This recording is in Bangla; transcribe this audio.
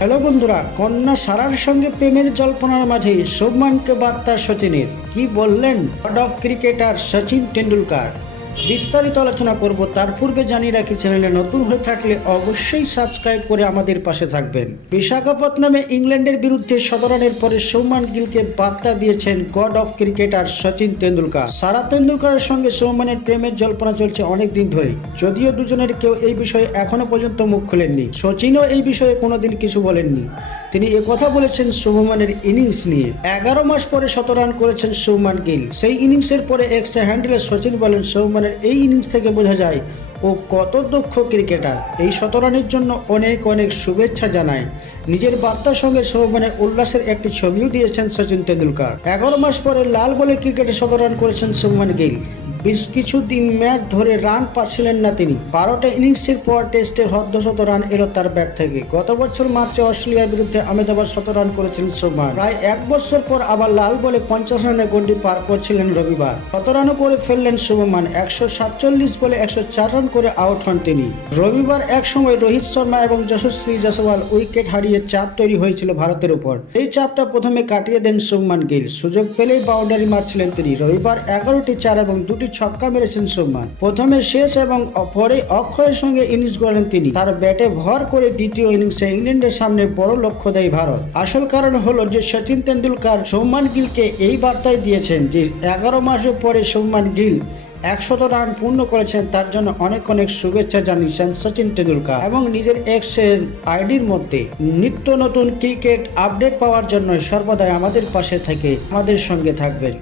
হ্যালো বন্ধুরা, কন্যা সারার সঙ্গে প্রেমের জল্পনার মাঝে শুভমানকে বার্তা সচিনের। কি বললেন god of cricketer Sachin Tendulkar? বিস্তারিত আলোচনা করব। তার পূর্বে জানিয়ে রাখি, চ্যানেলে নতুন হয়ে থাকলে অবশ্যই সাবস্ক্রাইব করে আমাদের পাশে থাকবেন। বিশাখাপত্তনমে ইংল্যান্ডের বিরুদ্ধে শতরানের পরে শুভমান গিলকে বার্তা দিয়েছেন god of cricketer Sachin Tendulkar. Sara তেন্ডুলকারের সঙ্গে শুভমানের প্রেমের জল্পনা চলছে অনেকদিন ধরেই, যদিও দুজনের কেউ এই বিষয়ে এখনো পর্যন্ত মুখ খোলেননি। সচিনও এই বিষয়ে কোনোদিন কিছু বলেননি। তিনি একথা বলেছেন শুভমানের ইনিংস নিয়ে। 11 মাস পরে শতরান করেছেন শুভমান গিল। সেই ইনিংসের পরে এক্সট্রা হ্যান্ডেলে সচিন বলেন, শুভমানের এই ইনিংস থেকে বোঝা যায় ও কত দক্ষ ক্রিকেটার। এই শতরানের জন্য অনেক অনেক শুভেচ্ছা জানায়। নিজের বার্তার সঙ্গে শুভমানের উল্লাসের একটি ছবিও দিয়েছেন সচিন তেন্ডুলকার। 11 মাস পরে লাল বলে ক্রিকেটে শতরান করেছেন শুভমান গিল। বেশ কিছুদিন ম্যাচ ধরে রান পাচ্ছিলেন না তিনি। 12টা ইনিংসের পর টেস্টের অর্ধশত রান এলো তার ব্যাট থেকে। গত বছর মার্চে অস্ট্রেলিয়ার বিরুদ্ধে আহমেদাবাদ শতরান করেছিলেন শুভমান। প্রায় 1 বছর পর আবার লাল বলে 50 রানের গন্ডি পার করছিলেন রবিবার। শতরানও করে ফেললেন শুভমান। 147 বলে 104 রান করে আউট হন তিনি। রবিবার এক সময় রোহিত শর্মা এবং যশস্বী জয়সওয়াল উইকেট হারিয়ে চাপ তৈরি হয়েছিল ভারতের উপর। এই চাপটা প্রথমে কাটিয়ে দেন শুভমান গিল। সুযোগ পেলেই বাউন্ডারি মারছিলেন তিনি। রবিবার 11টি 4 এবং 2টি ছক্কা মেরেছেন শুভমান। প্রথমে শেষ এবং পরে অক্ষয়ের সঙ্গে ইনিংস গড়েন তিনি। তার ব্যাটে ভর করে দ্বিতীয় ইনিংসে ইংল্যান্ডের সামনে বড় লক্ষ্য দেয় ভারত। আসল কারণ হলো যে সচিন তেন্ডুলকার শুভমান গিলকে এই বার্তাই দিয়েছেন যে 11 মাসের পরে শুভমান গিল 100 রান পূর্ণ করেছেন। তার জন্য অনেক অনেক শুভেচ্ছা জানিয়েছেন সচিন টেন্ডুলকার এবং নিজের এক্সের আইডির মধ্যে নিত্য নতুন ক্রিকেট আপডেট পাওয়ার জন্য সর্বদাই আমাদের পাশে থেকে আমাদের সঙ্গে থাকবেন।